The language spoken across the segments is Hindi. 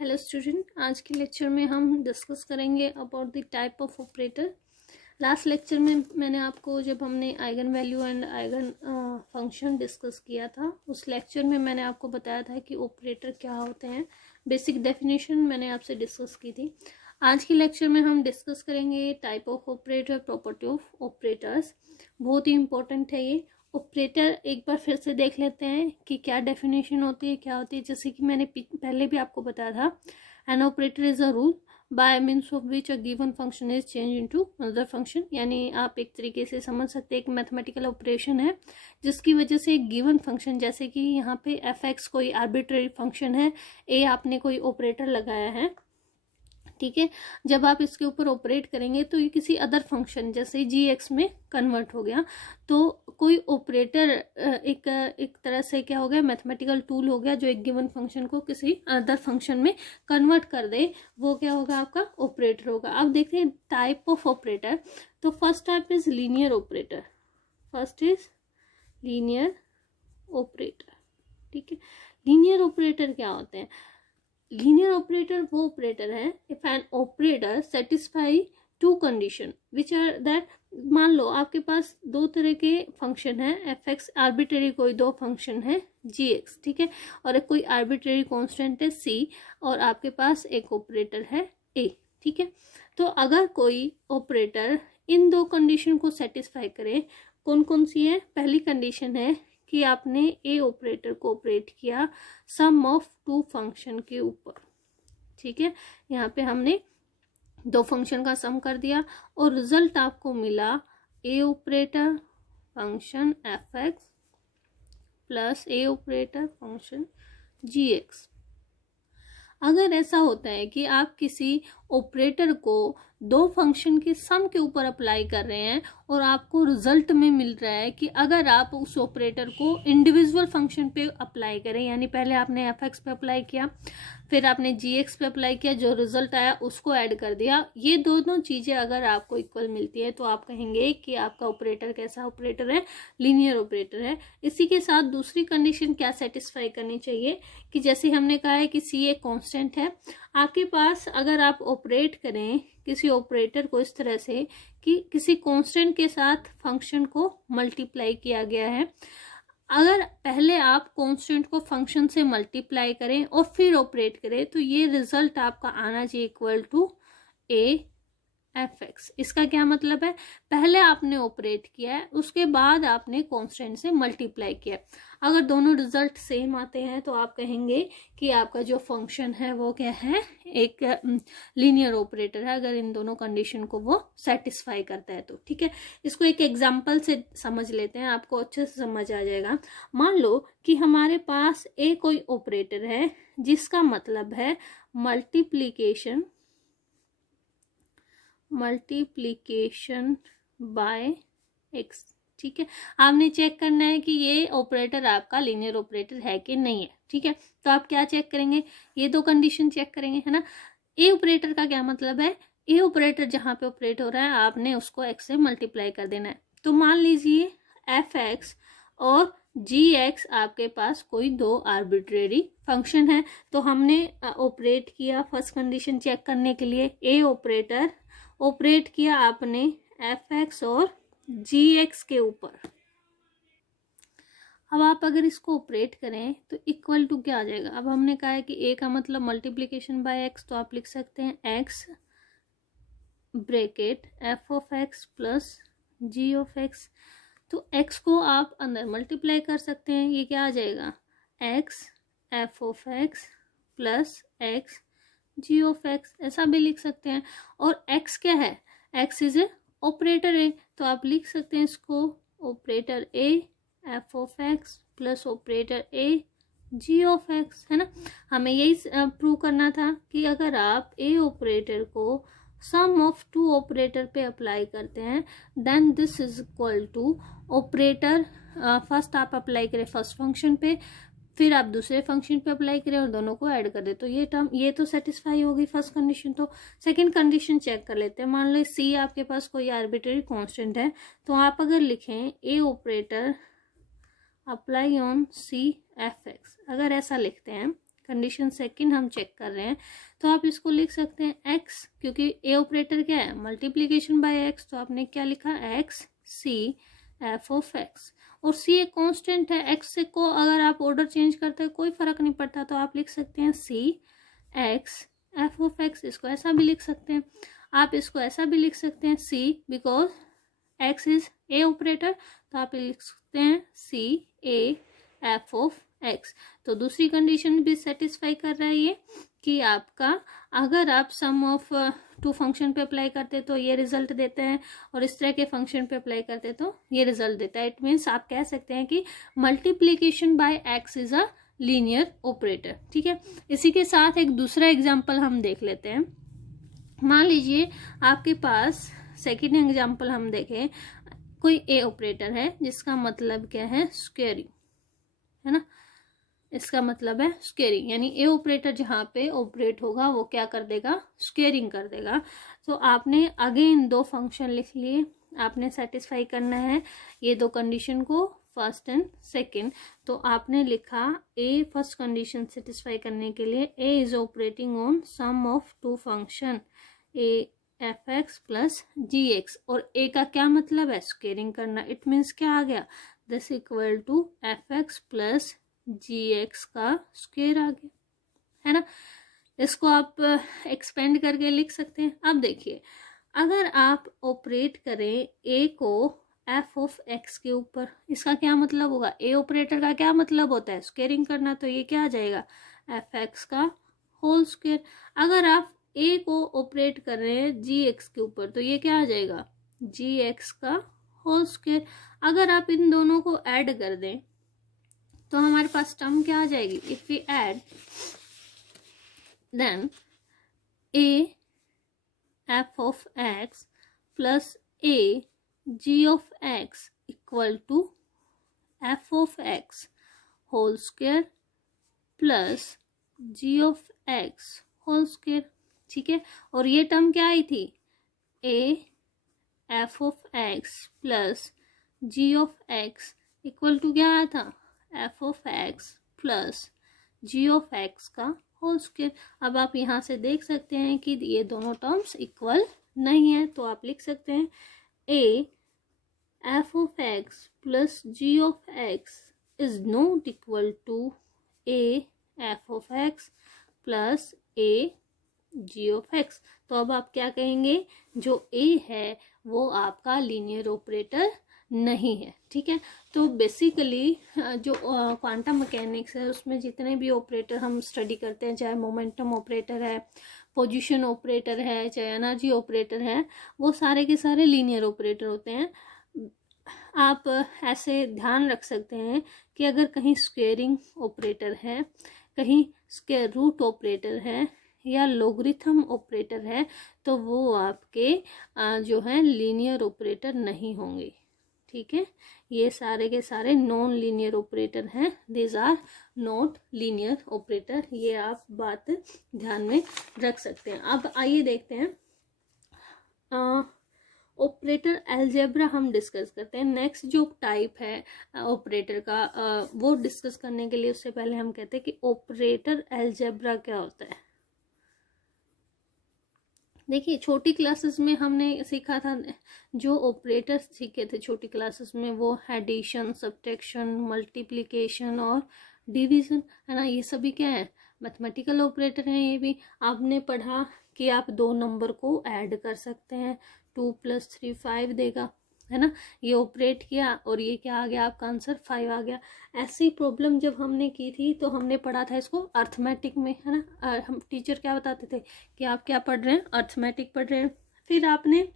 हेलो स्टूडेंट, आज के लेक्चर में हम डिस्कस करेंगे about the type of operator. Last lecture में मैंने आपको जब हमने eigen value and eigen function discuss किया था, उस लेक्चर में मैंने आपको बताया था कि ऑपरेटर क्या होते हैं। बेसिक डेफिनेशन मैंने आपसे डिस्कस की थी। आज के लेक्चर में हम डिस्कस करेंगे type of operator, property of operators. बहुत ही इंपॉर्टेंट है ये ऑपरेटर। एक बार फिर से देख लेते हैं कि क्या डेफिनेशन होती है, क्या होती है। जैसे कि मैंने पहले भी आपको बताया था, an operator is a rule by means of which a given function is change into another function. यानी आप एक तरीके से समझ सकते हैं एक मैथमेटिकल ऑपरेशन है जिसकी वजह से एक गिवन फंक्शन, जैसे कि यहाँ पे एफ एक्स कोई आर्बिट्ररी फंक्शन है, ए आपने कोई ऑपरेटर लगाया है, ठीक है। जब आप इसके ऊपर ऑपरेट करेंगे तो ये किसी अदर फंक्शन जैसे जी एक्स में कन्वर्ट हो गया। तो कोई ऑपरेटर एक तरह से क्या हो गया, मैथमेटिकल टूल हो गया जो एक गिवन फंक्शन को किसी अदर फंक्शन में कन्वर्ट कर दे, वो क्या होगा, आपका ऑपरेटर होगा। अब देखते हैं टाइप ऑफ ऑपरेटर। तो first type is linear operator. First is linear operator, ठीक है। लीनियर ऑपरेटर क्या होते हैं? लीनियर ऑपरेटर वो ऑपरेटर है if an operator satisfy two condition which are that. मान लो आपके पास दो तरह के फंक्शन है, एफ एक्स आर्बिट्रेरी कोई दो फंक्शन है जी एक्स, ठीक है, और एक कोई आर्बिट्रेरी कांस्टेंट है सी, और आपके पास एक ऑपरेटर है ए, ठीक है। तो अगर कोई ऑपरेटर इन दो कंडीशन को सेटिस्फाई करे, कौन कौन सी है? पहली कंडीशन है कि आपने ए ऑपरेटर को ऑपरेट किया सम ऑफ टू फंक्शन के ऊपर, ठीक है। यहाँ पे हमने दो फंक्शन का सम कर दिया और रिजल्ट आपको मिला A operator function f x plus A operator function g x. अगर ऐसा होता है कि आप किसी ऑपरेटर को दो फंक्शन के सम के ऊपर अप्लाई कर रहे हैं और आपको रिजल्ट में मिल रहा है कि अगर आप उस ऑपरेटर को इंडिविजुअल फंक्शन पे अप्लाई करें, यानी पहले आपने एफ एक्स पे अप्लाई किया, फिर आपने जी एक्स पे अप्लाई किया, जो रिजल्ट आया उसको ऐड कर दिया, ये दोनों चीज़ें अगर आपको इक्वल मिलती है तो आप कहेंगे कि आपका ऑपरेटर कैसा ऑपरेटर है? लीनियर ऑपरेटर है। इसी के साथ दूसरी कंडीशन क्या सेटिस्फाई करनी चाहिए कि जैसे हमने कहा है कि सी एक कांस्टेंट है, आपके पास अगर आप ऑपरेट करें किसी ऑपरेटर को इस तरह से कि किसी कांस्टेंट के साथ फंक्शन को मल्टीप्लाई किया गया है, अगर पहले आप कांस्टेंट को फंक्शन से मल्टीप्लाई करें और फिर ऑपरेट करें तो ये रिजल्ट आपका आना चाहिए equal to A F X. इसका क्या मतलब है? पहले आपने ऑपरेट किया है, उसके बाद आपने कांस्टेंट से मल्टीप्लाई किया। अगर दोनों रिजल्ट सेम आते हैं तो आप कहेंगे कि आपका जो फंक्शन है वो क्या है, एक लीनियर ऑपरेटर है, अगर इन दोनों कंडीशन को वो सेटिस्फाई करता है तो, ठीक है। इसको एक एग्जांपल से समझ लेते हैं, आपको अच्छे से समझ आ जाएगा। मान लो कि हमारे पास एक कोई ऑपरेटर है जिसका मतलब है मल्टीप्लीकेशन बाय एक्स, ठीक है। आपने चेक करना है कि ये ऑपरेटर आपका लीनियर ऑपरेटर है कि नहीं है, ठीक है। तो आप क्या चेक करेंगे? ये दो कंडीशन चेक करेंगे, है ना। ए ऑपरेटर का क्या मतलब है? ए ऑपरेटर जहां पे ऑपरेट हो रहा है आपने उसको एक्स से मल्टीप्लाई कर देना है। तो मान लीजिए एफ एक्स और जी एक्स आपके पास कोई दो आर्बिट्रेरी फंक्शन है, तो हमने ऑपरेट किया फर्स्ट कंडीशन चेक करने के लिए, ए ऑपरेटर ऑपरेट किया आपने एफ एक्स और जी एक्स के ऊपर। अब आप अगर इसको ऑपरेट करें तो इक्वल टू क्या आ जाएगा? अब हमने कहा है कि ए का मतलब मल्टीप्लिकेशन बाय एक्स, तो आप लिख सकते हैं X bracket F of x plus ji of x. तो एक्स को आप अंदर मल्टीप्लाई कर सकते हैं, ये क्या आ जाएगा? X F of x plus X G of X, ऐसा भी लिख सकते हैं। और एक्स क्या है? एक्स इज ए ऑपरेटर है, तो आप लिख सकते हैं इसको operator A F of x plus operator A ji of X, है ना। हमें यही प्रूव करना था कि अगर आप ए ऑपरेटर को सम ऑफ टू ऑपरेटर पे अप्लाई करते हैं then this is equal to operator, first आप अप्लाई करें फर्स्ट फंक्शन पे, फिर आप दूसरे फंक्शन पे अप्लाई करें और दोनों को ऐड कर दे, तो ये टर्म ये तो सेटिस्फाई होगी फर्स्ट कंडीशन। तो सेकंड कंडीशन चेक कर लेते हैं। मान लो सी आपके पास कोई आर्बिट्रेरी कांस्टेंट है, तो आप अगर लिखें A operator apply on c f x, अगर ऐसा लिखते हैं कंडीशन सेकंड हम चेक कर रहे हैं, तो आप इसको लिख सकते हैं एक्स, क्योंकि ए ऑपरेटर क्या है, मल्टीप्लीकेशन बाय एक्स, तो आपने क्या लिखा, X C F of X, और सी एक कांस्टेंट है, एक्स से को अगर आप ऑर्डर चेंज करते हैं कोई फर्क नहीं पड़ता, तो आप लिख सकते हैं सी एक्स एफ ऑफ एक्स। इसको ऐसा भी लिख सकते हैं, आप इसको ऐसा भी लिख सकते हैं c, because x is a operator, तो आप लिख सकते हैं c A F of x. तो दूसरी कंडीशन भी सेटिस्फाई कर रहा है ये, कि आपका अगर आप सम ऑफ टू फंक्शन पे अप्लाई करते तो ये रिजल्ट देते हैं, और इस तरह के फंक्शन पे अप्लाई करते तो ये रिजल्ट देता है। इट मीन्स आप कह सकते हैं कि multiplication bye x is a linear operator. ठीक है, इसी के साथ एक दूसरा एग्जाम्पल हम देख लेते हैं। मान लीजिए आपके पास सेकेंड एग्जाम्पल हम देखें, कोई ए ऑपरेटर है जिसका मतलब क्या है, स्क्वेयरिंग, है ना, इसका मतलब है स्क्वेयरिंग, यानी ए ऑपरेटर जहाँ पे ऑपरेट होगा वो क्या कर देगा, स्क्वेयरिंग कर देगा। तो आपने अगेन दो फंक्शन लिख लिए, आपने सेटिस्फाई करना है ये दो कंडीशन को, फर्स्ट एंड सेकंड। तो आपने लिखा ए, फर्स्ट कंडीशन सेटिस्फाई करने के लिए A is operating on sum of two function A F x plus ji x, और ए का क्या मतलब है, स्क्वेयरिंग करना। इट मीन्स क्या आ गया, this equal to F x plus ji X का स्क्वेयर आ गया, है ना। इसको आप एक्सपेंड करके लिख सकते हैं। अब देखिए, अगर आप ऑपरेट करें ए को एफ ऑफ एक्स के ऊपर, इसका क्या मतलब होगा, ए ऑपरेटर का क्या मतलब होता है, स्क्वेयरिंग करना, तो ये क्या आ जाएगा, एफ एक्स का होल स्क्वेयर। अगर आप ए को ऑपरेट कर रहे हैं जी एक्स के ऊपर, तो ये क्या आ जाएगा, जी एक्स का होल स्क्वेयर। अगर आप इन दोनों को ऐड कर दें तो हमारे पास टर्म क्या आ जाएगी, if we add then A F of x plus A ji of X equal to F of X whole square plus ji of X whole square. ठीक है, और ये टर्म क्या आई थी, A F of x plus ji of X equal to क्या आया था, F of x plus ji of X का होल स्क्वेयर। अब आप यहाँ से देख सकते हैं कि ये दोनों टर्म्स इक्वल नहीं है, तो आप लिख सकते हैं a F of x plus ji of x is not equal to A F of x plus A ji of x. तो अब आप क्या कहेंगे, जो ए है वो आपका लीनियर ऑपरेटर नहीं है। ठीक है, तो बेसिकली जो क्वांटम मैकेनिक्स है उसमें जितने भी ऑपरेटर हम स्टडी करते हैं, चाहे मोमेंटम ऑपरेटर है, पोजीशन ऑपरेटर है, चाहे एनर्जी ऑपरेटर है, वो सारे के सारे लीनियर ऑपरेटर होते हैं। आप ऐसे ध्यान रख सकते हैं कि अगर कहीं स्क्वेयरिंग ऑपरेटर है, कहीं स्क्वायर रूट ऑपरेटर है या लॉगरिथम ऑपरेटर है, तो वो आपके जो है लीनियर ऑपरेटर नहीं होंगे। ठीक है, ये सारे के सारे नॉन लीनियर ऑपरेटर हैं, this are not linear operator, ये आप बात ध्यान में रख सकते हैं। अब आइए देखते हैं ऑपरेटर अलजेब्रा हम डिस्कस करते हैं। नेक्स्ट जो टाइप है ऑपरेटर का वो डिस्कस करने के लिए उससे पहले हम कहते हैं कि ऑपरेटर अलजेब्रा क्या होता है। देखिए, छोटी क्लासेस में हमने सीखा था, जो ऑपरेटर्स सीखे थे छोटी क्लासेस में, वो एडिशन, सब्ट्रैक्शन, मल्टीप्लिकेशन और डिवीजन, है ना। ये सभी क्या है, मैथमेटिकल ऑपरेटर हैं। ये भी आपने पढ़ा कि आप दो नंबर को ऐड कर सकते हैं, 2 + 3 5 देगा, है ना। ये ऑपरेट किया और ये क्या आ गया, आपका आंसर 5 आ गया। ऐसी प्रॉब्लम जब हमने की थी तो हमने पढ़ा था इसको अर्थमेटिक में, है ना। हम टीचर क्या बताते थे कि आप क्या पढ़ रहे हैं, अर्थमेटिक पढ़ रहे हैं। फिर आपने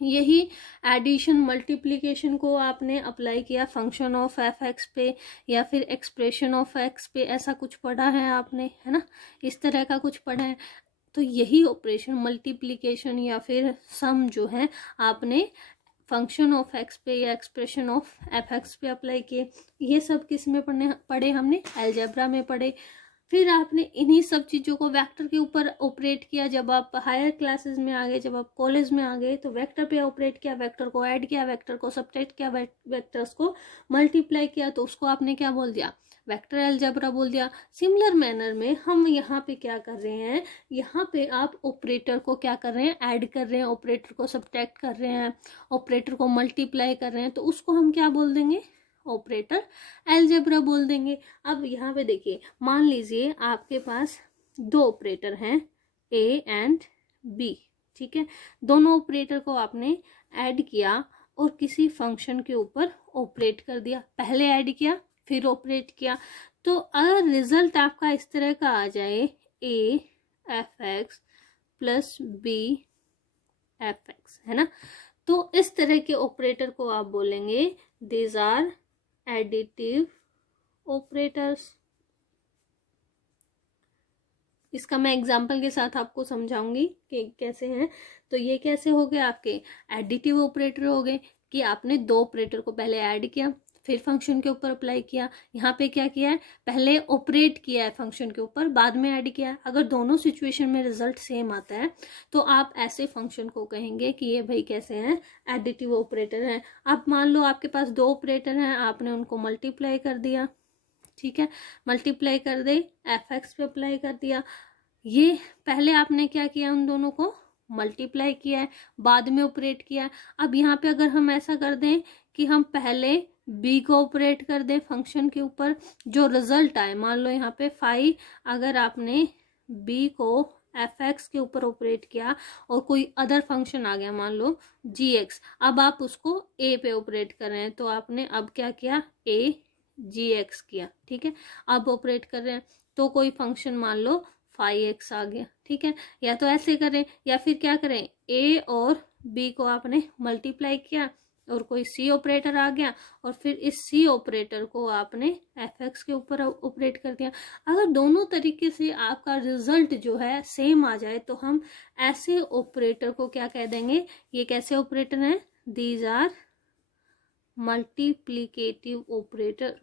यही एडिशन, मल्टीप्लिकेशन को आपने अप्लाई किया फंक्शन ऑफ एफ एक्स पे या फिर एक्सप्रेशन ऑफ एक्स पे, ऐसा कुछ पढ़ा है आपने, है ना, इस तरह का कुछ पढ़ा है। तो यही ऑपरेशन मल्टीप्लिकेशन या फिर सम जो है आपने फंक्शन ऑफ एक्स पे या एक्सप्रेशन ऑफ एफ एक्स पे अप्लाई किए। ये सब किस में पढ़े हमने, अलजेब्रा में पढ़े। फिर आपने इन्हीं सब चीज़ों को वेक्टर के ऊपर ऑपरेट किया। जब आप हायर क्लासेस में आ गए, जब आप कॉलेज में आ गए, तो वेक्टर पे ऑपरेट किया, वेक्टर को ऐड किया, वेक्टर को सब्ट्रैक्ट किया, वेक्टर्स को मल्टीप्लाई किया, तो उसको आपने क्या बोल दिया, वेक्टर अलजेब्रा बोल दिया। सिमिलर मैनर में हम यहाँ पे क्या कर रहे हैं, यहाँ पे आप ऑपरेटर को क्या कर रहे हैं, ऐड कर रहे हैं, ऑपरेटर को सब्ट्रैक्ट कर रहे हैं, ऑपरेटर को मल्टीप्लाई कर रहे हैं, तो उसको हम क्या बोल देंगे, ऑपरेटर अलजेब्रा बोल देंगे। अब यहाँ पे देखिए, मान लीजिए आपके पास दो ऑपरेटर हैं ए एंड बी, ठीक है। दोनों ऑपरेटर को आपने ऐड किया और किसी फंक्शन के ऊपर ऑपरेट कर दिया, पहले ऐड किया फिर ऑपरेट किया, तो अगर रिजल्ट आपका इस तरह का आ जाए a F x plus b f x, है ना, तो इस तरह के ऑपरेटर को आप बोलेंगे दीज आर एडिटिव ऑपरेटर्स। इसका मैं एग्जाम्पल के साथ आपको समझाऊंगी कि कैसे हैं। तो ये कैसे हो गए आपके एडिटिव ऑपरेटर हो गए कि आपने दो ऑपरेटर को पहले ऐड किया फिर फंक्शन के ऊपर अप्लाई किया। यहाँ पे क्या किया है, पहले ऑपरेट किया है फंक्शन के ऊपर, बाद में ऐड किया है। अगर दोनों सिचुएशन में रिजल्ट सेम आता है तो आप ऐसे फंक्शन को कहेंगे कि ये भाई कैसे हैं, एडिटिव ऑपरेटर हैं। अब मान लो आपके पास दो ऑपरेटर हैं, आपने उनको मल्टीप्लाई कर दिया, ठीक है, मल्टीप्लाई कर दे एफ एक्स पे अप्लाई कर दिया। ये पहले आपने क्या किया, उन दोनों को मल्टीप्लाई किया है, बाद में ऑपरेट किया है। अब यहाँ पे अगर हम ऐसा कर दें कि हम पहले बी को ऑपरेट कर दें फंक्शन के ऊपर, जो रिजल्ट आए, मान लो यहाँ पे 5, अगर आपने बी को एफ एक्स के ऊपर ऑपरेट किया और कोई अदर फंक्शन आ गया, मान लो जी एक्स, अब आप उसको ए पे ऑपरेट कर रहे हैं, तो आपने अब क्या किया, ए जी एक्स किया, ठीक है। अब ऑपरेट कर रहे हैं तो कोई फंक्शन मान लो 5x आ गया, ठीक है। या तो ऐसे करें या फिर क्या करें, a और b को आपने मल्टीप्लाई किया और कोई c ऑपरेटर आ गया और फिर इस c ऑपरेटर को आपने fx के ऊपर ऑपरेट कर दिया। अगर दोनों तरीके से आपका रिजल्ट जो है सेम आ जाए तो हम ऐसे ऑपरेटर को क्या कह देंगे, ये कैसे ऑपरेटर हैं, दीज आर मल्टीप्लीकेटिव ऑपरेटर,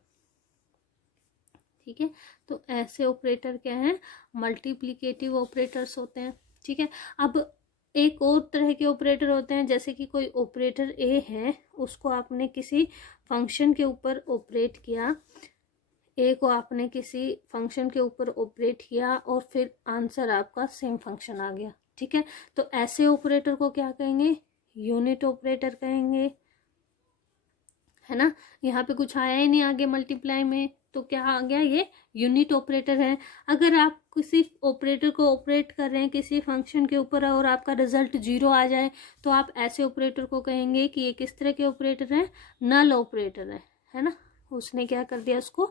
ठीक है। तो ऐसे ऑपरेटर क्या हैं, मल्टीप्लिकेटिव ऑपरेटर्स होते हैं, ठीक है। अब एक और तरह के ऑपरेटर होते हैं, जैसे कि कोई ऑपरेटर ए है, उसको आपने किसी फंक्शन के ऊपर ऑपरेट किया, ए को आपने किसी फंक्शन के ऊपर ऑपरेट किया और फिर आंसर आपका सेम फंक्शन आ गया, ठीक है। तो ऐसे ऑपरेटर को क्या कहेंगे, यूनिट ऑपरेटर कहेंगे, है ना। यहाँ पे कुछ आया ही नहीं आगे मल्टीप्लाई में, तो क्या आ गया, ये यूनिट ऑपरेटर है। अगर आप किसी ऑपरेटर को ऑपरेट कर रहे हैं किसी फंक्शन के ऊपर और आपका रिजल्ट 0 आ जाए तो आप ऐसे ऑपरेटर को कहेंगे कि ये किस तरह के ऑपरेटर है, नल ऑपरेटर है ना। उसने क्या कर दिया, उसको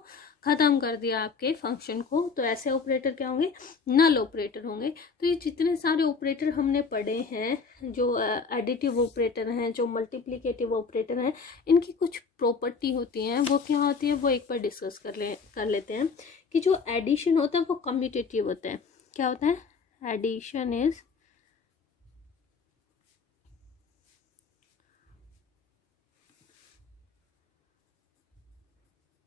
खत्म कर दिया आपके फंक्शन को। तो ऐसे ऑपरेटर क्या होंगे, नल ऑपरेटर होंगे। तो ये जितने सारे ऑपरेटर हमने पढ़े हैं, जो एडिटिव ऑपरेटर हैं, जो मल्टीप्लिकेटिव ऑपरेटर हैं, इनकी कुछ प्रॉपर्टी होती हैं, वो क्या होती है, वो एक बार डिस्कस कर लेते हैं। कि जो एडिशन होता है वो कम्यूटेटिव होता है। क्या होता है, एडिशन इज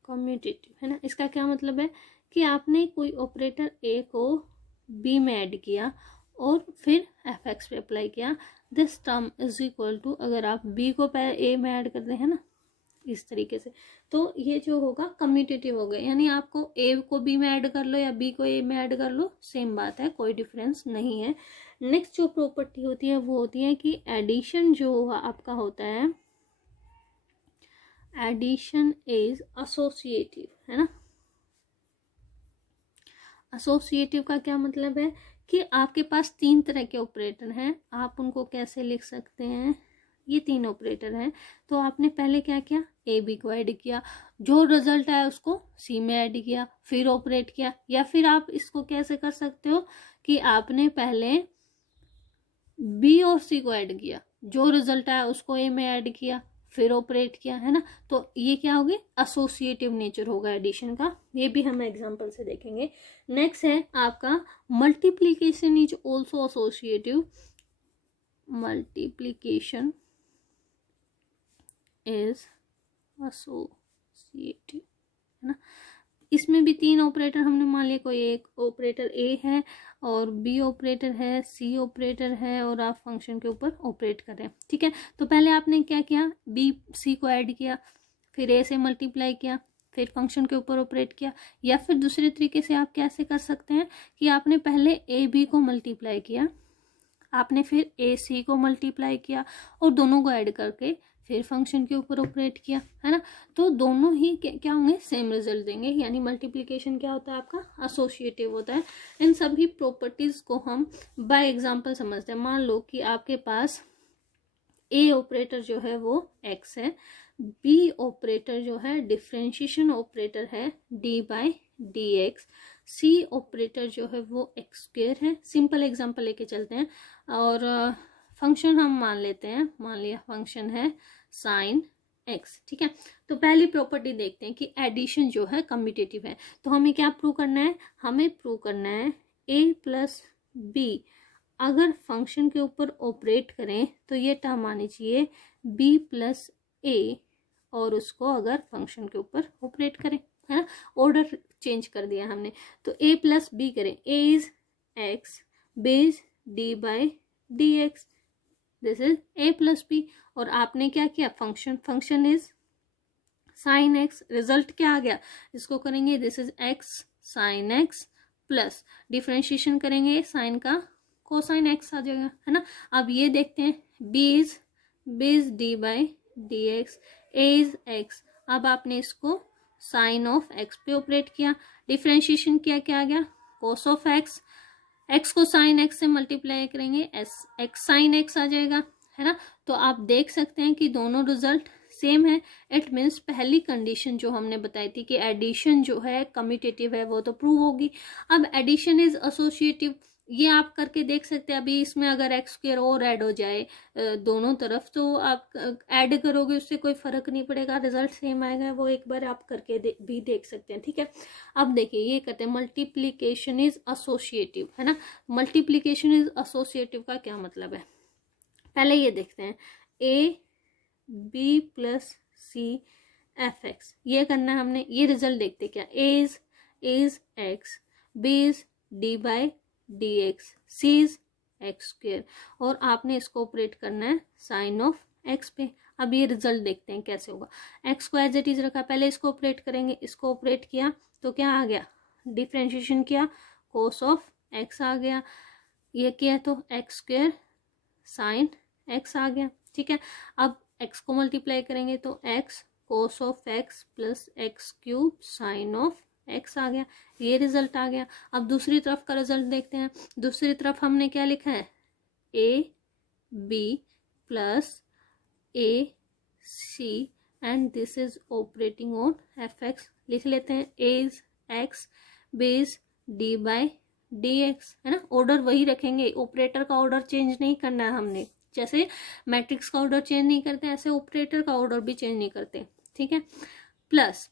कम्यूटेटिव, है ना। इसका क्या मतलब है कि आपने कोई ऑपरेटर ए को बी में ऐड किया और फिर एफ एक्स पे अप्लाई किया, this term is equal to, अगर आप बी को पहले ए में ऐड करते हैं ना इस तरीके से, तो ये जो होगा कम्यूटेटिव हो गया। यानी आपको ए को बी में ऐड कर लो या बी को ए में ऐड कर लो, सेम बात है, कोई डिफरेंस नहीं है। नेक्स्ट जो प्रॉपर्टी होती है वो होती है कि एडिशन जो आपका होता है, एडिशन इज एसोसिएटिव, है ना। एसोसिएटिव का क्या मतलब है कि आपके पास 3 तरह के ऑपरेटर हैं, आप उनको कैसे लिख सकते हैं, ये 3 ऑपरेटर हैं। तो आपने पहले क्या किया, ए बी को ऐड किया, जो रिजल्ट आया उसको सी में ऐड किया, फिर ऑपरेट किया। या फिर आप इसको कैसे कर सकते हो कि आपने पहले बी और सी को ऐड किया, जो रिजल्ट आया उसको ए में ऐड किया, फिर ऑपरेट किया, है ना। तो ये क्या होगी, एसोसिएटिव नेचर होगा एडिशन का। ये भी हम एग्जांपल से देखेंगे। नेक्स्ट है आपका multiplication is also associative, multiplication is associative, है ना। इसमें भी 3 ऑपरेटर हमने मान लिया, कोई एक ऑपरेटर ए है और बी ऑपरेटर है, सी ऑपरेटर है और आप फंक्शन के ऊपर ऑपरेट कर रहे हैं, ठीक है। तो पहले आपने क्या किया, बी सी को ऐड किया, फिर ए से मल्टीप्लाई किया, फिर फंक्शन के ऊपर ऑपरेट किया। या फिर दूसरे तरीके से आप कैसे कर सकते हैं कि आपने पहले ए बी को मल्टीप्लाई किया, आपने फिर ए सी को मल्टीप्लाई किया और दोनों को ऐड करके फिर फंक्शन के ऊपर ऑपरेट किया, है ना। तो दोनों ही क्या होंगे, सेम रिजल्ट देंगे। यानी मल्टीप्लिकेशन क्या होता है आपका, एसोसिएटिव होता है। इन सभी प्रॉपर्टीज को हम बाय एग्जांपल समझते हैं। मान लो कि आपके पास ए ऑपरेटर जो है वो एक्स है, बी ऑपरेटर जो है डिफरेंशिएशन ऑपरेटर है d by d x, C operator जो है वो एक्स स्क्वेयर है। सिंपल एग्जांपल लेके चलते हैं और फंक्शन हम मान लेते हैं, मान लिया फंक्शन है साइन एक्स, ठीक है। तो पहली प्रॉपर्टी देखते हैं कि एडिशन जो है कम्यूटेटिव है। तो हमें क्या प्रूव करना है, हमें प्रूव करना है ए प्लस बी अगर फंक्शन के ऊपर ऑपरेट करें तो ये टर्म आनी चाहिए बी प्लस ए, और उसको अगर फंक्शन के ऊपर ऑपरेट करें, है ना, ऑर्डर चेंज कर दिया हमने। तो ए प्लस बी करें, A is x, B is d by d x, this is A plus B. और आपने क्या किया, function is sine x, result क्या आ गया, इसको करेंगे this is x sine x plus differentiation करेंगे साइन का कोसाइन एक्स आ जाएगा, है ना। अब ये देखते हैं B is d by d x, A is x. अब आपने इसको साइन ऑफ एक्स पे ऑपरेट किया, डिफरेंशिएशन किया, क्या आ गया कोस ऑफ एक्स, एक्स को साइन एक्स से मल्टीप्लाई करेंगे एस एक्स साइन एक्स आ जाएगा, है ना। तो आप देख सकते हैं कि दोनों रिजल्ट सेम है। इट मीन्स पहली कंडीशन जो हमने बताई थी कि एडिशन जो है कम्यूटेटिव है वो तो प्रूव होगी। अब एडिशन इज एसोसिएटिव, ये आप करके देख सकते हैं। अभी इसमें अगर एक्स स्क्वायर और ऐड हो जाए दोनों तरफ, तो आप ऐड करोगे उससे कोई फर्क नहीं पड़ेगा, रिजल्ट सेम आएगा। वो एक बार आप करके भी देख सकते हैं, ठीक है। अब देखिए ये कहते हैं मल्टीप्लीकेशन इज एसोसिएटिव, है ना। मल्टीप्लीकेशन इज एसोसिएटिव का क्या मतलब है, पहले ये देखते हैं। A B plus C f x, ये करना है हमने। ये रिजल्ट देखते क्या, A is x, B is d by d x, C is x square, और आपने इसको ऑपरेट करना है साइन ऑफ एक्स पे। अब ये रिजल्ट देखते हैं कैसे होगा। एक्स को एज इट इज रखा, पहले इसको ऑपरेट करेंगे, इसको ऑपरेट किया तो क्या आ गया, डिफरेंशिएशन किया कोस ऑफ एक्स आ गया, ये किया तो एक्स स्क्वेयर साइन एक्स आ गया, ठीक है। अब एक्स को मल्टीप्लाई करेंगे तो x cos of x plus x cube sine of x आ गया, ये रिजल्ट आ गया। अब दूसरी तरफ का रिजल्ट देखते हैं। दूसरी तरफ हमने क्या लिखा है, A B plus A C and this is operating on f x, लिख लेते हैं। A is x, B is d by d x, है ना। ऑर्डर वही रखेंगे, ऑपरेटर का ऑर्डर चेंज नहीं करना है हमने। जैसे मैट्रिक्स का ऑर्डर चेंज नहीं करते ऐसे ऑपरेटर का ऑर्डर भी चेंज नहीं करते, ठीक है। Plus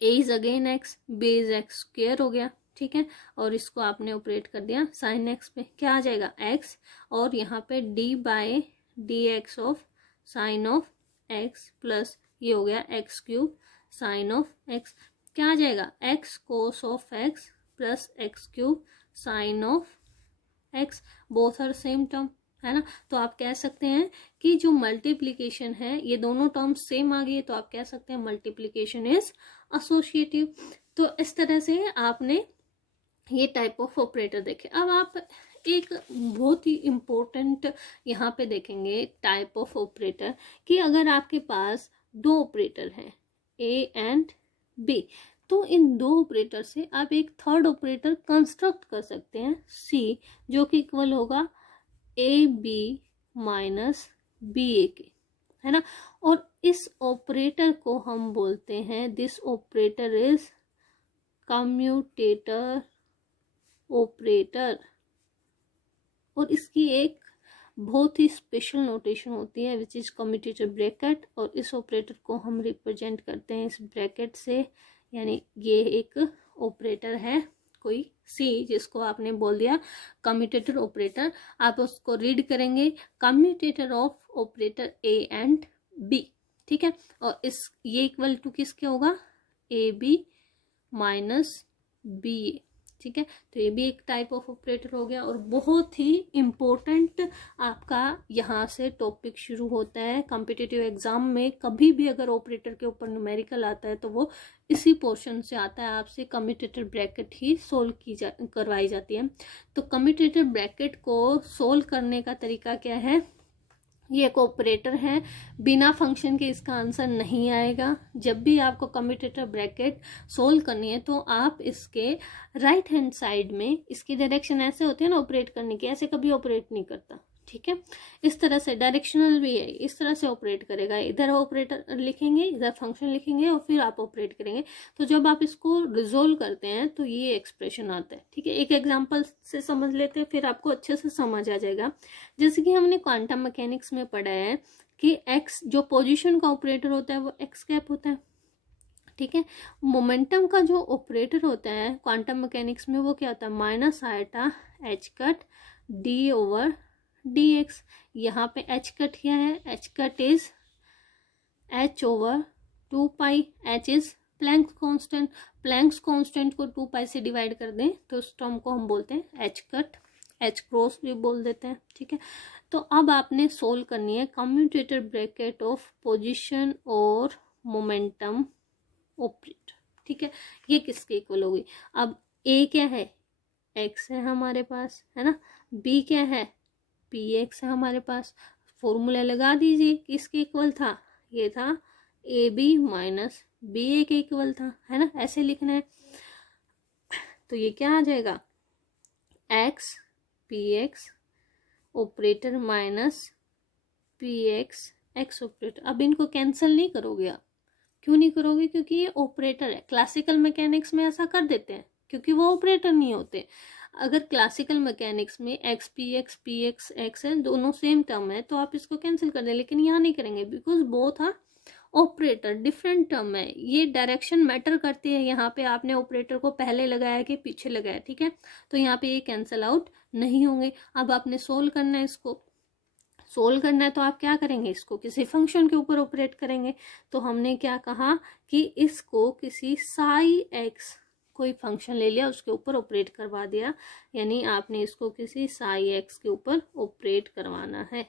A is again x, B is x square हो गया, ठीक है। और इसको आपने ऑपरेट कर दिया साइन एक्स पे, क्या आ जाएगा एक्स, और यहाँ पे d by d x of sine of x plus ये हो गया x cube sine of x, क्या आ जाएगा x cos of x plus x cube sine of x, both are same term, है ना। तो आप कह सकते हैं कि जो मल्टीप्लिकेशन है ये दोनों टर्म्स सेम आ गई, तो आप कह सकते हैं मल्टीप्लिकेशन इज एसोसिएटिव। तो इस तरह से आपने ये टाइप ऑफ ऑपरेटर देखे। अब आप एक बहुत ही इम्पोर्टेंट यहाँ पे देखेंगे टाइप ऑफ ऑपरेटर कि अगर आपके पास दो ऑपरेटर हैं ए एंड बी, तो इन दो ऑपरेटर से आप एक थर्ड ऑपरेटर कंस्ट्रक्ट कर सकते हैं सी, जो कि इक्वल होगा ए बी माइनस बी ए के, है ना। और इस ऑपरेटर को हम बोलते हैं, this operator is commutator operator, और इसकी एक बहुत ही स्पेशल नोटेशन होती है विच इज कम्यूटेटर ब्रैकेट, और इस ऑपरेटर को हम रिप्रेजेंट करते हैं इस ब्रैकेट से। यानी ये एक ऑपरेटर है कोई सी, जिसको आपने बोल दिया कम्यूटेटर ऑपरेटर, आप उसको रीड करेंगे commutator of operator A and B, ठीक है। और इस ये इक्वल टू किसके होगा, A B minus B A, ठीक है। तो ये भी एक टाइप ऑफ ऑपरेटर हो गया। और बहुत ही इम्पोर्टेंट आपका यहाँ से टॉपिक शुरू होता है कॉम्पिटिटिव एग्जाम में। कभी भी अगर ऑपरेटर के ऊपर न्यूमेरिकल आता है तो वो इसी पोर्शन से आता है। आपसे कम्यूटेटर ब्रैकेट ही सोल्व करवाई जाती है। तो कम्यूटेटर ब्रैकेट को सोल्व करने का तरीका क्या है, ये एक ऑपरेटर है, बिना फंक्शन के इसका आंसर नहीं आएगा। जब भी आपको कम्यूटेटर ब्रैकेट सोल्व करनी है तो आप इसके राइट हैंड साइड में, इसकी डायरेक्शन ऐसे होती है ना ऑपरेट करने की, ऐसे कभी ऑपरेट नहीं करता, ठीक है। इस तरह से डायरेक्शनल भी है, इस तरह से ऑपरेट करेगा। इधर ऑपरेटर लिखेंगे, इधर फंक्शन लिखेंगे और फिर आप ऑपरेट करेंगे। तो जब आप इसको रिजोल्व करते हैं तो ये एक्सप्रेशन आता है, ठीक है। एक एग्जांपल से समझ लेते हैं, फिर आपको अच्छे से समझ आ जाएगा। जैसे कि हमने क्वांटम मैकेनिक्स में पढ़ा है कि एक्स जो पोजिशन का ऑपरेटर होता है वो एक्स कैप होता है, ठीक है। मोमेंटम का जो ऑपरेटर होता है क्वांटम मैकेनिक्स में वो क्या होता है, minus eta h cut d over d x. यहाँ पे एच कट क्या है, H cut is H over 2 pi. H is Planck's constant, Planck's constant को 2 पाई से डिवाइड कर दें तो उस टर्म को हम बोलते हैं एच कट, एच क्रॉस भी बोल देते हैं, ठीक है। तो अब आपने सोल्व करनी है कम्यूटेटर ब्रैकेट ऑफ पोजिशन और मोमेंटम ऑपरेटर, ठीक है। ये किसके इक्वल होगी, अब ए क्या है, एक्स है हमारे पास, है ना। बी क्या है, पी एक्स है हमारे पास। फॉर्मूला लगा दीजिए, किसके इक्वल था, ये था ए बी माइनस बी ए के इक्वल था, है ना। ऐसे लिखना है। तो ये क्या आ जाएगा, x p x operator minus p x x operator. अब इनको कैंसिल नहीं करोगे आप, क्यों नहीं करोगे, क्योंकि ये ऑपरेटर है। क्लासिकल मैकेनिक्स में ऐसा कर देते हैं क्योंकि वो ऑपरेटर नहीं होते। अगर क्लासिकल मैकेनिक्स में एक्स पी एक्स एक्स है, दोनों सेम टर्म है, तो आप इसको कैंसिल कर दें। लेकिन यहाँ नहीं करेंगे because both are operator, different term है। ये डायरेक्शन मैटर करती है। यहाँ पे आपने ऑपरेटर को पहले लगाया कि पीछे लगाया, ठीक है। तो यहाँ पे ये कैंसिल आउट नहीं होंगे। अब आपने सोल्व करना है, इसको सोल्व करना है तो आप क्या करेंगे, इसको किसी फंक्शन के ऊपर ऑपरेट करेंगे। तो हमने क्या कहा कि इसको किसी साई एक्स, कोई फंक्शन ले लिया उसके ऊपर ऑपरेट करवा दिया, यानी आपने इसको किसी साई एक्स के ऊपर ऑपरेट करवाना है,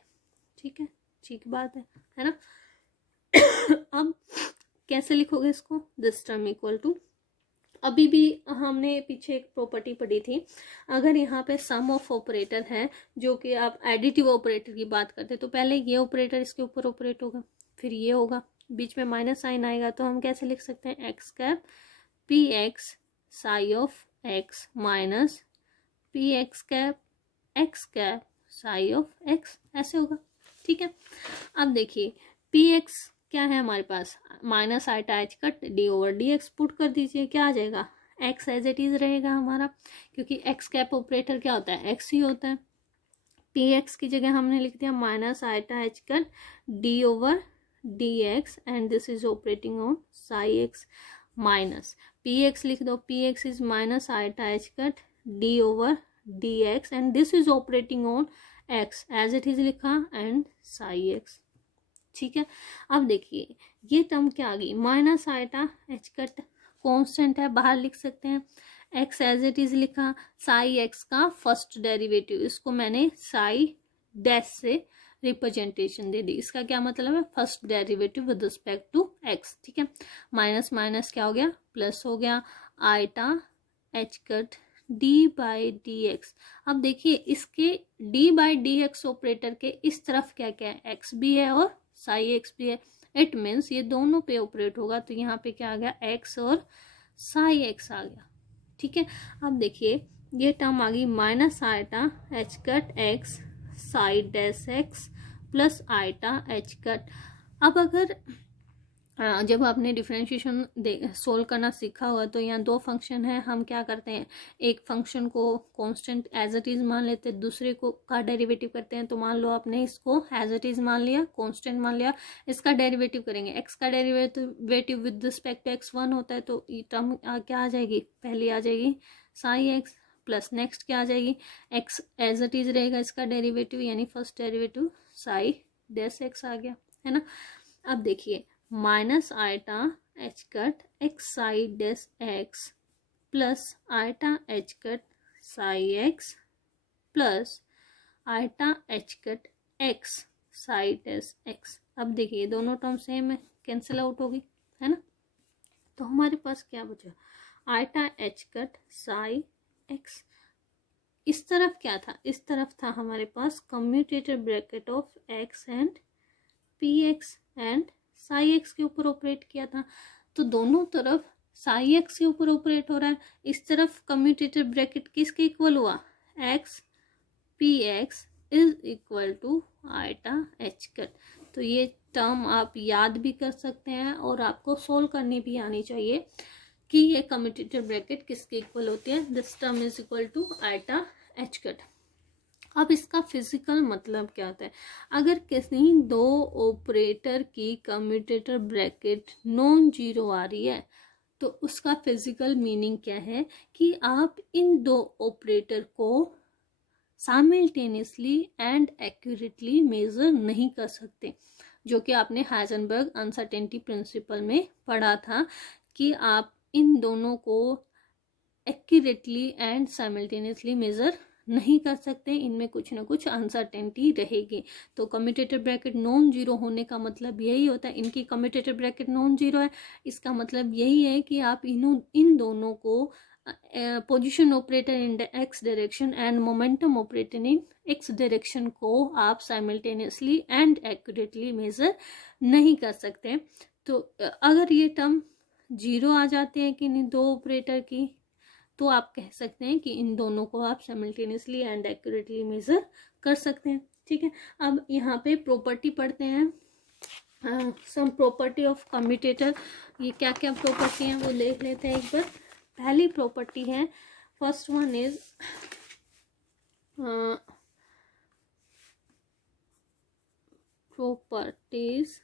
ठीक है। ठीक बात है ना। अब कैसे लिखोगे इसको, दिस टर्म इक्वल टू, अभी भी हमने पीछे एक प्रॉपर्टी पढ़ी थी, अगर यहाँ पे सम ऑफ ऑपरेटर है, जो कि आप एडिटिव ऑपरेटर की बात करते हैं, तो पहले ये ऑपरेटर इसके ऊपर ऑपरेट होगा, फिर ये होगा, बीच में माइनस साइन आएगा। तो हम कैसे लिख सकते हैं, x cap P x sigh of x minus p x cap sigh of x, ऐसे होगा, ठीक है। अब देखिए पी एक्स क्या है हमारे पास, minus iota h cut d over d x put कर दीजिए, क्या आ जाएगा, एक्स एज इट इज रहेगा हमारा, क्योंकि एक्स कैप ऑपरेटर क्या होता है, एक्स ही होता है। पी एक्स की जगह हमने लिख दिया minus iota h cut d over d x and this is operating on psi x minus p x लिख दो, p x is minus iota h cut d over d x and this is operating on x as it is लिखा एंड साई एक्स, ठीक है। अब देखिए ये टर्म क्या आ गई, minus iota h cut constant है, बाहर लिख सकते हैं, एक्स एज इट इज लिखा, साई एक्स का फर्स्ट डेरिवेटिव, इसको मैंने साई डैश से रिप्रेजेंटेशन दे दी। इसका क्या मतलब है, first derivative with respect to x, ठीक है। माइनस माइनस क्या हो गया, प्लस हो गया, iota h cut d by d x. अब देखिए इसके d by d x operator के इस तरफ क्या क्या है, एक्स भी है और साई एक्स भी है, इट मीन्स ये दोनों पे ऑपरेट होगा। तो यहाँ पे क्या आ गया, एक्स और साई एक्स आ गया, ठीक है। अब देखिए ये टर्म आ गई minus iota h cut x psi dash x plus iota h cut. अब अगर जब आपने डिफरेंशिएशन सोल्व करना सीखा हुआ तो यहाँ दो फंक्शन है, हम क्या करते हैं, एक फंक्शन को कांस्टेंट एज इट इज मान लेते हैं, दूसरे को का डेरिवेटिव करते हैं। तो मान लो आपने इसको एज इट इज मान लिया, कांस्टेंट मान लिया, इसका डेरिवेटिव करेंगे, एक्स का derivative with respect to x 1 होता है, तो ये टर्म क्या आ जाएगी, पहली आ जाएगी साई एक्स प्लस नेक्स्ट क्या आ जाएगी, एक्स एज इट इज रहेगा, इसका डेरिवेटिव यानी first derivative psi dash x आ गया, है ना। अब देखिए minus iota h cut x psi dash x plus iota h cut psi x plus iota h cut x psi dash x. अब देखिए दोनों टर्म सेम है, कैंसिल आउट होगी, है ना। तो हमारे पास क्या बचा, iota h cut psi x. इस तरफ क्या था, इस तरफ था हमारे पास commutator bracket of x and P x and psi x के ऊपर ऑपरेट किया था। तो दोनों तरफ साई एक्स के ऊपर ऑपरेट हो रहा है। इस तरफ कम्यूटेटर ब्रैकेट किसके इक्वल हुआ, x p x is equal to iota h cut. तो ये टर्म आप याद भी कर सकते हैं और आपको सोल्व करनी भी आनी चाहिए कि ये कम्यूटेटर ब्रैकेट किसके इक्वल होती है। This term is equal to iota h cut. अब इसका फिजिकल मतलब क्या होता है, अगर किसी दो ऑपरेटर की कम्यूटेटर ब्रैकेट नॉन जीरो आ रही है तो उसका फिजिकल मीनिंग क्या है कि आप इन दो ऑपरेटर को साइमल्टेनियसली एंड एक्यूरेटली मेजर नहीं कर सकते, जो कि आपने हाइजेनबर्ग अनसर्टेनिटी प्रिंसिपल में पढ़ा था कि आप इन दोनों को एक्यूरेटली एंड साइमल्टेनियसली मेजर नहीं कर सकते, इनमें कुछ ना कुछ अनसर्टेनिटी रहेगी। तो कम्यूटेटर ब्रैकेट नॉन जीरो होने का मतलब यही होता है, इनकी कम्यूटेटर ब्रैकेट नॉन जीरो है, इसका मतलब यही है कि आप इन दोनों को position operator in the x direction and momentum operator in x direction को आप साइमल्टेनियसली एंड एक्यूरेटली मेजर नहीं कर सकते। तो अगर ये टर्म जीरो आ जाते हैं कि दो ऑपरेटर की, तो आप कह सकते हैं कि इन दोनों को आप साइमल्टेनियसली एंड एक्यूरेटली मेजर कर सकते हैं। ठीक है, अब यहाँ पे प्रॉपर्टी पढ़ते हैं, सम प्रॉपर्टी ऑफ कम्यूटेटर। ये क्या क्या प्रॉपर्टी हैं वो देख लेते हैं एक बार। पहली प्रॉपर्टी है, first one is properties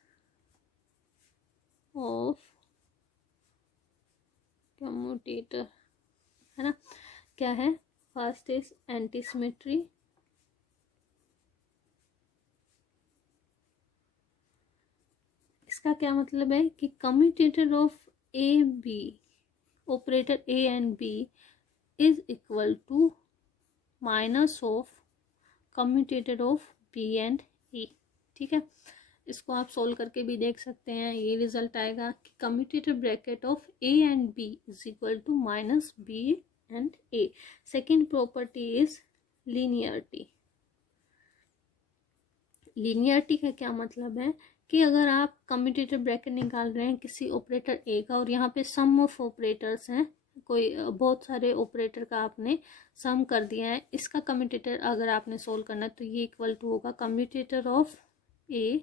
of commutator, है ना। क्या है, फर्स्ट इज एंटी सिमेट्री, इसका क्या मतलब है कि commutator of A B, operator A and B is equal to minus of commutator of B and A. ठीक है, इसको आप सोल्व करके भी देख सकते हैं, ये रिजल्ट आएगा कि commutator bracket of A and B is equal to minus B and A. Second property is linearity. Linearity का क्या मतलब है कि अगर आप कम्यूटेटर ब्रैकेट निकाल रहे हैं किसी ऑपरेटर ए का और यहाँ पे सम ऑफ ऑपरेटर्स हैं, कोई बहुत सारे ऑपरेटर का आपने सम कर दिया है, इसका कम्यूटेटर अगर आपने सोल्व करना है तो ये इक्वल टू होगा commutator of A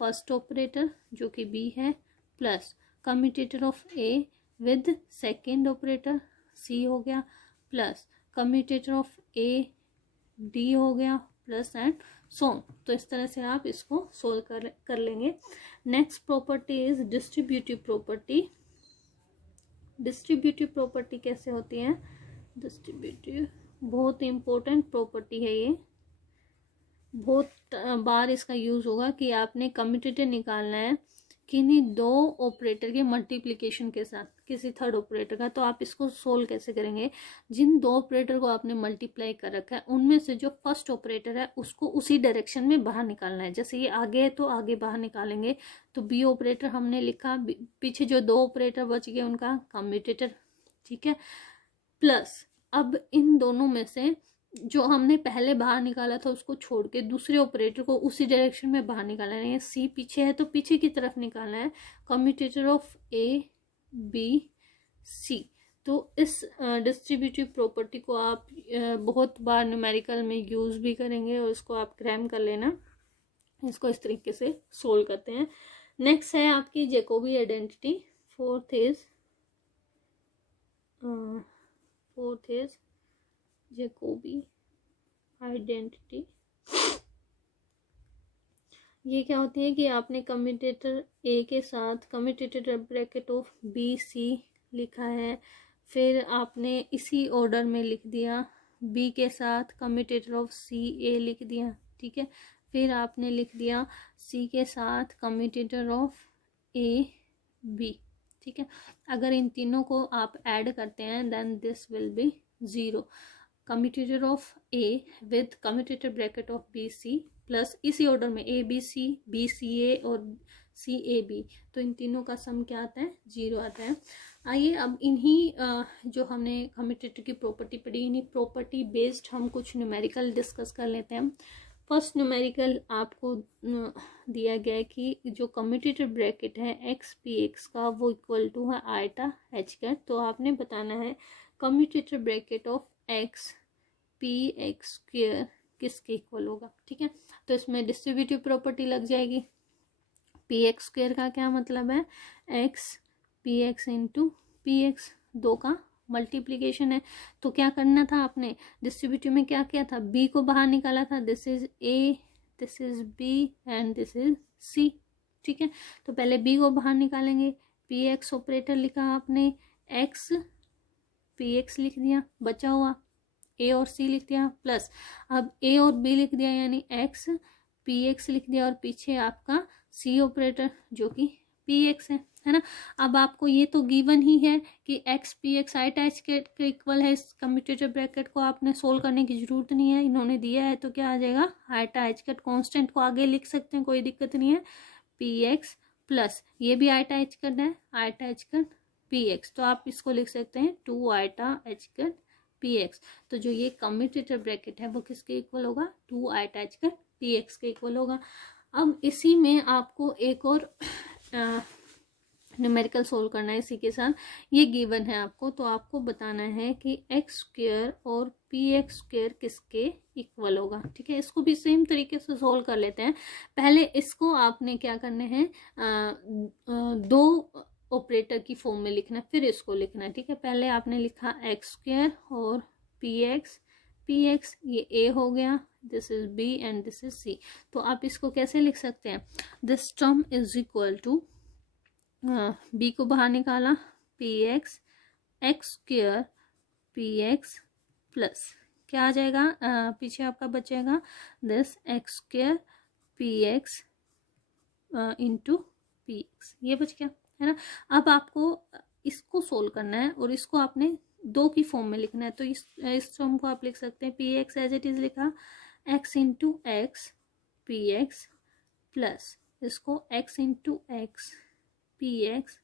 first operator जो कि बी है plus commutator of A with second operator C हो गया plus commutator of A D हो गया प्लस एंड सो। तो इस तरह से आप इसको सोल्व कर लेंगे। Next property is distributive property. Distributive property कैसे होती है, डिस्ट्रीब्यूटिव बहुत इंपॉर्टेंट प्रॉपर्टी है, ये बहुत बार इसका यूज होगा कि आपने कम्यूटेटर निकालना है किन्हीं दो ऑपरेटर के मल्टीप्लिकेशन के साथ किसी थर्ड ऑपरेटर का, तो आप इसको सोल्व कैसे करेंगे, जिन दो ऑपरेटर को आपने मल्टीप्लाई कर रखा है उनमें से जो फर्स्ट ऑपरेटर है उसको उसी डायरेक्शन में बाहर निकालना है। जैसे ये आगे है तो आगे बाहर निकालेंगे, तो बी ऑपरेटर हमने लिखा, पीछे जो दो ऑपरेटर बच गए उनका कम्यूटेटर। ठीक है, प्लस अब इन दोनों में से जो हमने पहले बाहर निकाला था उसको छोड़ के दूसरे ऑपरेटर को उसी डायरेक्शन में बाहर निकालना है। सी पीछे है तो पीछे की तरफ निकालना है, commutator of A B C. तो इस डिस्ट्रीब्यूटिव प्रॉपर्टी को आप बहुत बार न्यूमेरिकल में यूज भी करेंगे और इसको आप क्रैम कर लेना। इसको इस तरीके से सोल्व करते हैं। नेक्स्ट है आपकी Jacobi identity. Fourth is Jacobi identity. ये क्या होती है कि आपने कम्यूटेटर ए के साथ commutator bracket of B C लिखा है, फिर आपने इसी ऑर्डर में लिख दिया बी के साथ कम्यूटेटर ऑफ सी ए लिख दिया। ठीक है, फिर आपने लिख दिया सी के साथ कम्यूटेटर ऑफ ए बी। ठीक है। अगर इन तीनों को आप ऐड करते हैं then this will be 0। Commutator of A with commutator bracket of B C plus इसी ऑर्डर में A B C, B C ए और सी ए बी, तो इन तीनों का सम क्या आता है? 0 आता है। आइए अब इन्हीं जो हमने कम्यूटेटर की प्रॉपर्टी पढ़ी, इन्हीं प्रॉपर्टी बेस्ड हम कुछ न्यूमेरिकल डिस्कस कर लेते हैं। फर्स्ट न्यूमेरिकल आपको दिया गया है कि जो कम्यूटेटर ब्रैकेट है एक्स पी एक्स का वो इक्वल टू है आयटा एच कैट। तो आपने बताना है commutator bracket of x p x square किसके इक्वल होगा, ठीक है। तो इसमें डिस्ट्रीब्यूटिव प्रॉपर्टी लग जाएगी। पी एक्स स्क्वायर का क्या मतलब है? X p x into p x, दो का मल्टीप्लीकेशन है। तो क्या करना था आपने? डिस्ट्रीब्यूटिव में क्या किया था? बी को बाहर निकाला था। This is A, this is B and this is C, ठीक है। तो पहले बी को बाहर निकालेंगे, पी एक्स ऑपरेटर लिखा आपने, एक्स पी एक्स लिख दिया, बचा हुआ ए और सी लिख दिया, प्लस अब ए और बी लिख दिया यानी एक्स पी एक्स लिख दिया और पीछे आपका सी ऑपरेटर जो कि पी एक्स है ना। अब आपको ये तो गिवन ही है कि x p x eta H के इक्वल है। इस कम्यूटेटर ब्रैकेट को आपने सोल्व करने की जरूरत नहीं है, इन्होंने दिया है तो क्या आ जाएगा? आयटा एच कट कॉन्स्टेंट को आगे लिख सकते हैं, कोई दिक्कत नहीं है। पी एक्स प्लस ये भी आयटा एच कट है, eta h cut P x, तो आप इसको लिख सकते हैं 2 eta h cut P x. तो जो ये कम्यूटेटर ब्रैकेट है वो किसके इक्वल होगा? 2 eta h cut P x के इक्वल होगा। अब इसी में आपको एक और न्यूमेरिकल सोल्व करना है इसी के साथ। ये गिवन है आपको, तो आपको बताना है कि एक्स स्क्वायर और पी एक्स स्क्वायर किसके इक्वल होगा, ठीक है। इसको भी सेम तरीके से सोल्व कर लेते हैं। पहले इसको आपने क्या करने हैं, दो ऑपरेटर की फॉर्म में लिखना है, फिर इसको लिखना है, ठीक है। पहले आपने लिखा एक्स स्क्वायर और पी एक्स, ये ए हो गया, this is B and this is C. तो आप इसको कैसे लिख सकते हैं? This term is equal to, B को बाहर निकाला, p x square p x plus क्या आ जाएगा? पीछे आपका बचेगा this x square p x into p x, ये बच गया है ना। अब आपको इसको सोल्व करना है और इसको आपने दो की फॉर्म में लिखना है। तो इस टर्म को आप लिख सकते हैं p x as it is लिखा, x into x p x plus इसको x into x p x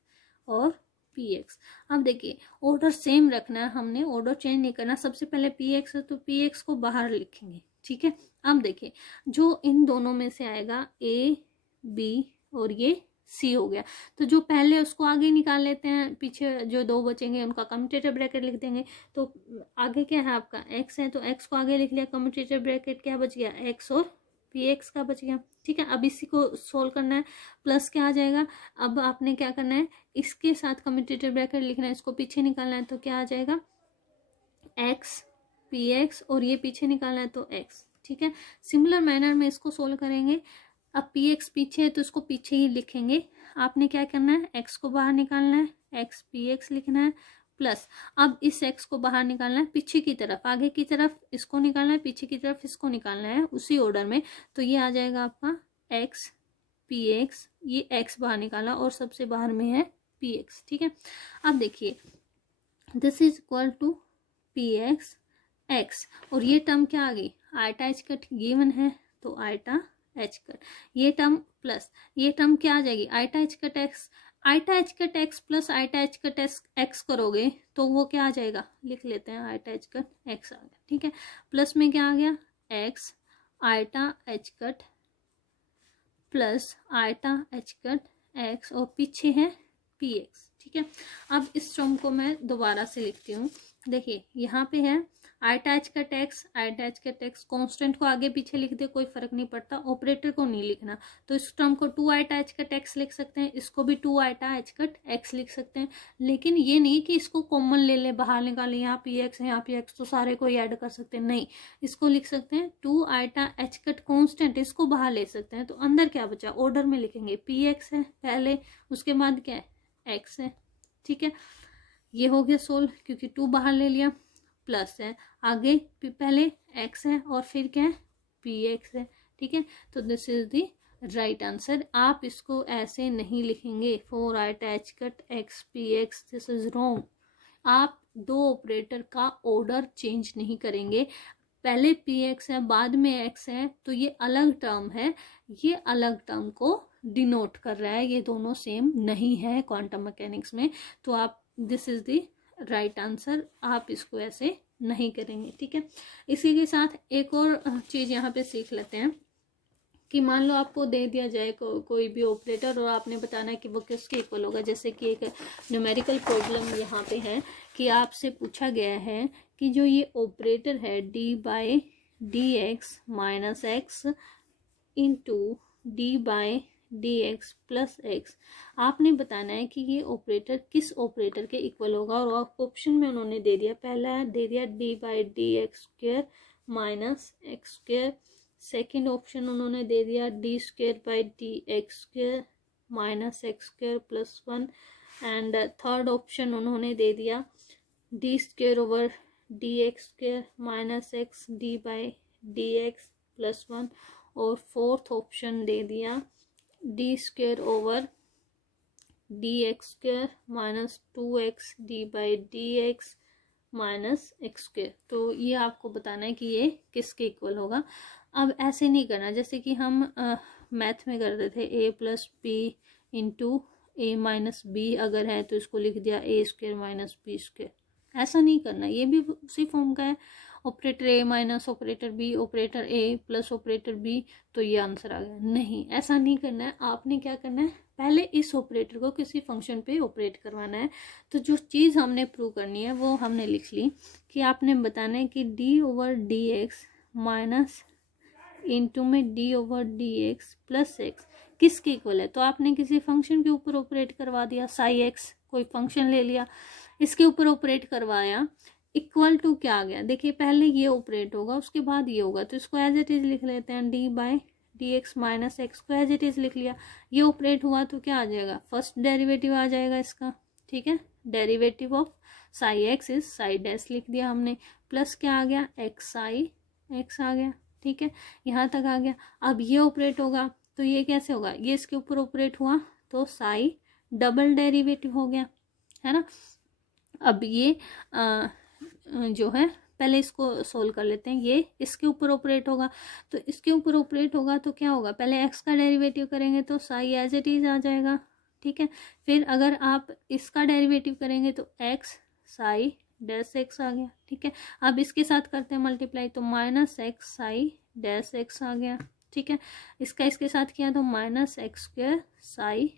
और पी एक्स। अब देखिए ऑर्डर सेम रखना है, हमने ऑर्डर चेंज नहीं करना। सबसे पहले पी एक्स है तो पी एक्स को बाहर लिखेंगे, ठीक है। अब देखिए जो इन दोनों में से आएगा ए बी और ये सी हो गया, तो जो पहले उसको आगे निकाल लेते हैं, पीछे जो दो बचेंगे उनका कम्यूटेटर ब्रैकेट लिख देंगे। तो आगे क्या है आपका? एक्स है तो एक्स को आगे लिख लिया, कम्यूटेटर ब्रैकेट क्या बच गया? एक्स और पी एक्स का बच गया, ठीक है। अब इसी को सोल्व करना है, प्लस क्या आ जाएगा? अब आपने क्या करना है, इसके साथ कम्यूटेटर ब्रैकेट लिखना है, इसको पीछे निकालना है, तो क्या आ जाएगा? एक्स पी एक्स और ये पीछे निकालना है तो एक्स, ठीक है। सिमिलर मैनर में इसको सोल्व करेंगे। अब पी एक्स पीछे है तो इसको पीछे ही लिखेंगे। आपने क्या करना है? एक्स को बाहर निकालना है, एक्स पी एक्स लिखना है, प्लस अब इस एक्स को बाहर निकालना है पीछे की तरफ, आगे की तरफ इसको निकालना है, पीछे की तरफ इसको निकालना है, उसी ऑर्डर में। तो ये आ जाएगा आपका एक्स पी एक्स, ये एक्स बाहर निकाला और सबसे बाहर में है पी एक्स, ठीक है। अब देखिए this is equal to p x x और ये टर्म क्या आ गई? आयटा एच कट गिवन है तो आयटा एच कट, ये टर्म प्लस ये टर्म क्या आ जाएगी? Eta h cut x, eta h cut x plus iota h cut x करोगे तो वो क्या आ जाएगा? लिख लेते हैं, आयटा एच कट एक्स आ गया, ठीक है। प्लस में क्या आ गया? X eta h cut plus iota h cut x और पीछे है पी एक्स, ठीक है। अब इस टर्म को मैं दोबारा से लिखती हूँ। देखिए यहाँ पे है eta h cut x, eta h cut x, constant को आगे पीछे लिख दे कोई फर्क नहीं पड़ता, ऑपरेटर को नहीं लिखना। तो इस टर्म को 2 आयटा एच कट एक्स लिख सकते हैं, इसको भी 2 आयटा एच कट एक्स लिख सकते हैं। लेकिन ये नहीं कि इसको कॉमन ले ले, बाहर निकाले, यहाँ पी एक्स है यहाँ पी एक्स तो सारे को ऐड कर सकते हैं, नहीं। इसको लिख सकते हैं 2 आयटा एच कट कॉन्स्टेंट, इसको बाहर ले सकते हैं। तो अंदर क्या बचा? ऑर्डर में लिखेंगे, पी एक्स है पहले, उसके बाद क्या है? एक्स है, ठीक है। ये हो गया सोल्व क्योंकि 2 बाहर ले लिया, प्लस है आगे पहले एक्स है और फिर क्या है? पी एक्स है, ठीक है। तो this is the right answer. आप इसको ऐसे नहीं लिखेंगे 4i attach cut x px, this is wrong. आप दो ऑपरेटर का ऑर्डर चेंज नहीं करेंगे, पहले px है बाद में x है तो ये अलग टर्म है, ये अलग टर्म को डिनोट कर रहा है, ये दोनों सेम नहीं है क्वांटम मैकेनिक्स में। तो आप this is the right answer, आप इसको ऐसे नहीं करेंगे, ठीक है। इसी के साथ एक और चीज़ यहाँ पे सीख लेते हैं कि मान लो आपको दे दिया जाए कोई भी ऑपरेटर और आपने बताना है कि वो किसके इक्वल होगा। जैसे कि एक न्यूमेरिकल प्रॉब्लम यहाँ पे है कि आपसे पूछा गया है कि जो ये ऑपरेटर है d by d x minus x into D by d x plus x, आपने बताना है कि ये ऑपरेटर किस ऑपरेटर के इक्वल होगा। और ऑप्शन में उन्होंने दे दिया, पहला दे दिया D by d x square minus x square, second option उन्होंने दे दिया D square by d x square minus x square plus 1, and third option उन्होंने दे दिया D square over d x square minus x D by d x plus 1, और फोर्थ ऑप्शन दे दिया D square over d x square minus 2x D by d x minus x square. तो ये आपको बताना है कि ये किसके इक्वल होगा। अब ऐसे नहीं करना जैसे कि हम मैथ में करते थे a plus b into a minus b, अगर है तो इसको लिख दिया a square minus b square, ऐसा नहीं करना। ये भी उसी फॉर्म का है, operator A minus operator B operator A plus operator B, तो ये आंसर आ गया। नहीं, ऐसा नहीं करना है। आपने क्या करना है, पहले इस ऑपरेटर को किसी फंक्शन पे ऑपरेट करवाना है। तो जो चीज़ हमने प्रूव करनी है वो हमने लिख ली कि आपने बताना है कि d over d x minus into में d over d x plus x किसके इक्वल है। तो आपने किसी फंक्शन के ऊपर ऑपरेट करवा दिया, साई एक्स कोई फंक्शन ले लिया, इसके ऊपर ऑपरेट करवाया, इक्वल टू क्या आ गया, देखिए पहले ये ऑपरेट होगा उसके बाद ये होगा, तो इसको एज इट इज लिख लेते हैं, D by d x minus x को एज इट इज लिख लिया। ये ऑपरेट हुआ तो क्या आ जाएगा, फर्स्ट डेरिवेटिव आ जाएगा इसका, ठीक है। Derivative of Sai x is Sai dash लिख दिया हमने, प्लस क्या आ गया, एक्स साई एक्स आ गया, ठीक है, यहाँ तक आ गया। अब ये ऑपरेट होगा तो ये कैसे होगा, ये इसके ऊपर ऑपरेट हुआ तो साई डबल डेरिवेटिव हो गया, है ना। अब ये जो है पहले इसको सोल्व कर लेते हैं। ये इसके ऊपर ऑपरेट होगा तो इसके ऊपर ऑपरेट होगा तो क्या होगा, पहले एक्स का डेरिवेटिव करेंगे तो साई एज इट इज आ जाएगा, ठीक है। फिर अगर आप इसका डेरिवेटिव करेंगे तो एक्स साई डैश एक्स आ गया, ठीक है। अब इसके साथ करते हैं मल्टीप्लाई तो minus x psi dash x आ गया, ठीक है। इसका इसके साथ किया तो minus x square psi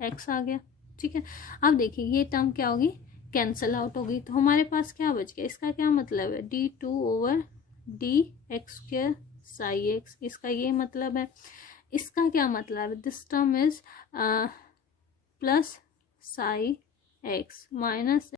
x आ गया, ठीक है। अब देखिए ये टर्म क्या होगी, कैंसल आउट होगी, तो हमारे पास क्या बच गया, इसका क्या मतलब है, d two over d x square psi x, इसका ये मतलब है। इसका क्या मतलब है, this term is plus psi x minus